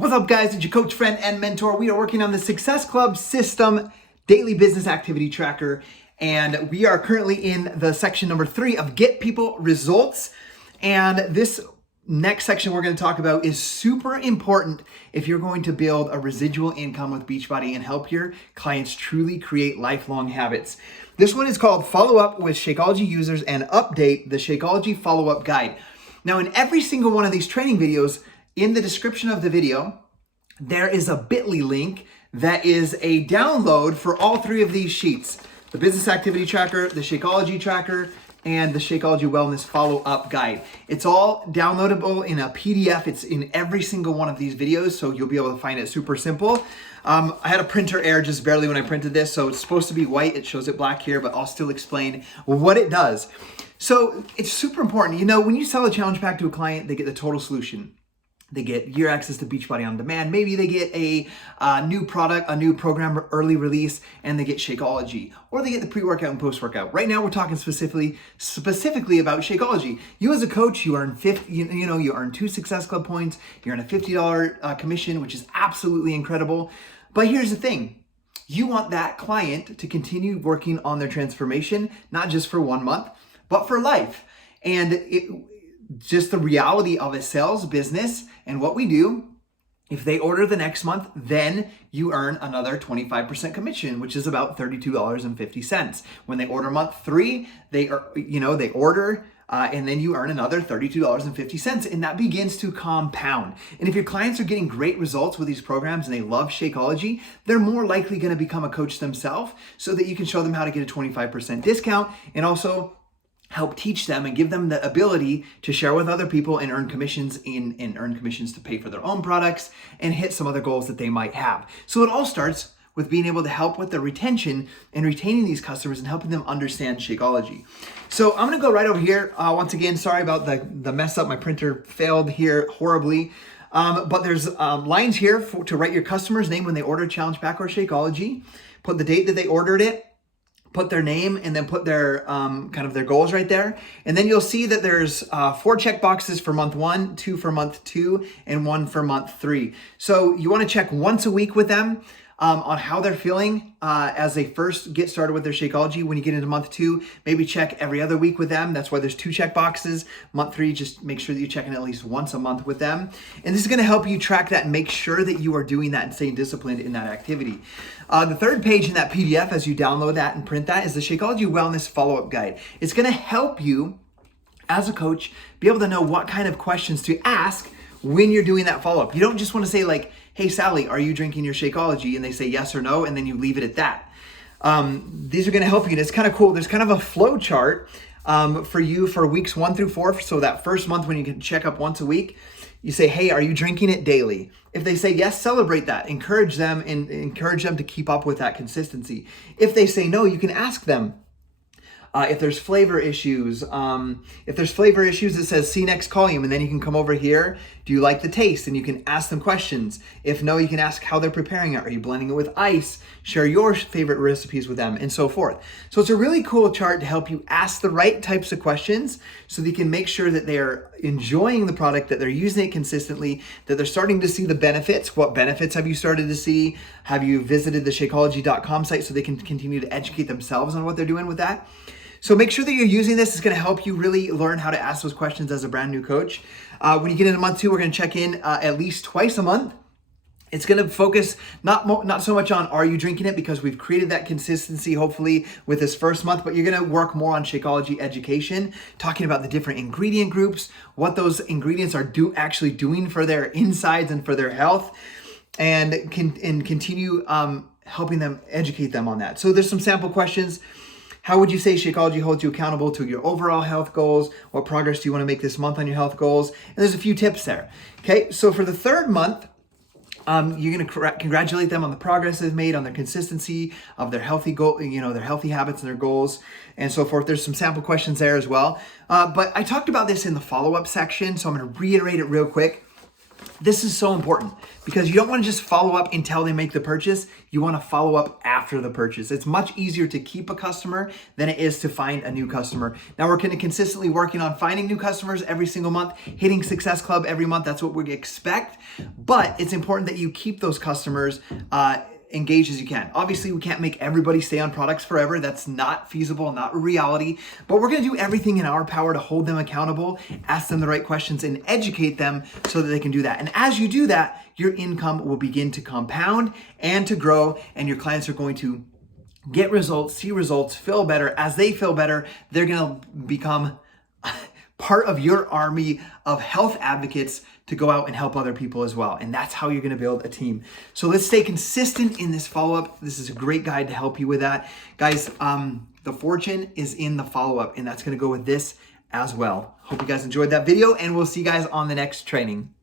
What's up, guys? It's your coach, friend, and mentor. We are working on the Success Club System Daily Business Activity Tracker, and we are currently in the section number 3 of Get People Results. And this next section we're going to talk about is super important if you're going to build a residual income with Beachbody and help your clients truly create lifelong habits. This one is called Follow Up with Shakeology Users and Update the Shakeology Follow-Up Guide. Now, in every single one of these training videos, in the description of the video, there is a bit.ly link that is a download for all 3 of these sheets: the Business Activity Tracker, the Shakeology Tracker, and the Shakeology Wellness Follow-Up Guide. It's all downloadable in a PDF. It's in every single one of these videos, so you'll be able to find it super simple. I had a printer error just barely when I printed this, so it's supposed to be white. It shows it black here, but I'll still explain what it does. So it's super important. You know, when you sell a challenge pack to a client, they get the total solution. They get year access to Beachbody on demand. Maybe they get a new product, a new program early release, and they get Shakeology. Or they get the pre-workout and post-workout. Right now, we're talking specifically about Shakeology. You as a coach, you earn you earn 2 Success Club points. You earn a $50 commission, which is absolutely incredible. But here's the thing. You want that client to continue working on their transformation, not just for 1 month, but for life. And just the reality of a sales business and what we do, if they order the next month, then you earn another 25% commission, which is about $32.50. When they order month 3, they order, and then you earn another $32.50, and that begins to compound. And if your clients are getting great results with these programs and they love Shakeology, they're more likely going to become a coach themselves, so that you can show them how to get a 25% discount and also help teach them and give them the ability to share with other people and earn commissions to pay for their own products and hit some other goals that they might have. So it all starts with being able to help with the retention and retaining these customers and helping them understand Shakeology. So I'm gonna go right over here. Once again, sorry about the mess up. My printer failed here horribly. But there's lines here to write your customer's name when they order a challenge pack or Shakeology, put the date that they ordered it, put their name, and then put their kind of their goals right there. And then you'll see that there's 4 check boxes for month 1, 2 for month 2, and 1 for month 3. So you want to check once a week with them on how they're feeling as they first get started with their Shakeology. When you get into month 2, maybe check every other week with them. That's why there's 2 check boxes. Month 3, just make sure that you're checking at least once a month with them. And this is going to help you track that and make sure that you are doing that and staying disciplined in that activity. The third page in that PDF, as you download that and print that, is the Shakeology Wellness Follow-Up Guide. It's going to help you, as a coach, be able to know what kind of questions to ask when you're doing that follow-up. You don't just want to say like, "Hey, Sally, are you drinking your Shakeology?" And they say yes or no, and then you leave it at that. These are going to help you, and it's kind of cool. There's kind of a flow chart for you for weeks 1 through 4. So that first month when you can check up once a week, you say, "Hey, are you drinking it daily?" If they say yes, celebrate that. Encourage them to keep up with that consistency. If they say no, you can ask them. If there's flavor issues, it says see next column, and then you can come over here. Do you like the taste? And you can ask them questions. If no, you can ask how they're preparing it. Are you blending it with ice? Share your favorite recipes with them, and so forth. So it's a really cool chart to help you ask the right types of questions so that you can make sure that they're enjoying the product, that they're using it consistently, that they're starting to see the benefits. What benefits have you started to see? Have you visited the Shakeology.com site so they can continue to educate themselves on what they're doing with that? So make sure that you're using this. It's going to help you really learn how to ask those questions as a brand new coach. When you get into month 2, we're going to check in at least twice a month. It's going to focus not so much on are you drinking it, because we've created that consistency hopefully with this first month, but you're going to work more on Shakeology education, talking about the different ingredient groups, what those ingredients are actually doing for their insides and for their health, and continue helping them, educate them on that. So there's some sample questions. How would you say Shakeology holds you accountable to your overall health goals? What progress do you want to make this month on your health goals? And there's a few tips there. Okay, so for the 3rd month, you're going to congratulate them on the progress they've made, on their consistency of their healthy goal, their healthy habits and their goals, and so forth. There's some sample questions there as well. But I talked about this in the follow-up section, so I'm going to reiterate it real quick. This is so important because you don't want to just follow up until they make the purchase. You want to follow up after the purchase. It's much easier to keep a customer than it is to find a new customer. Now we're going to consistently working on finding new customers every single month, hitting Success Club every month. That's what we expect. But it's important that you keep those customers engaged as you can. Obviously, we can't make everybody stay on products forever. That's not feasible, not reality. But we're going to do everything in our power to hold them accountable, ask them the right questions, and educate them so that they can do that. And as you do that, your income will begin to compound and to grow, and your clients are going to get results, see results, feel better. As they feel better, they're going to become part of your army of health advocates to go out and help other people as well. And that's how you're going to build a team. So let's stay consistent in this follow-up. This is a great guide to help you with that. Guys, the fortune is in the follow-up, and that's going to go with this as well. Hope you guys enjoyed that video, and we'll see you guys on the next training.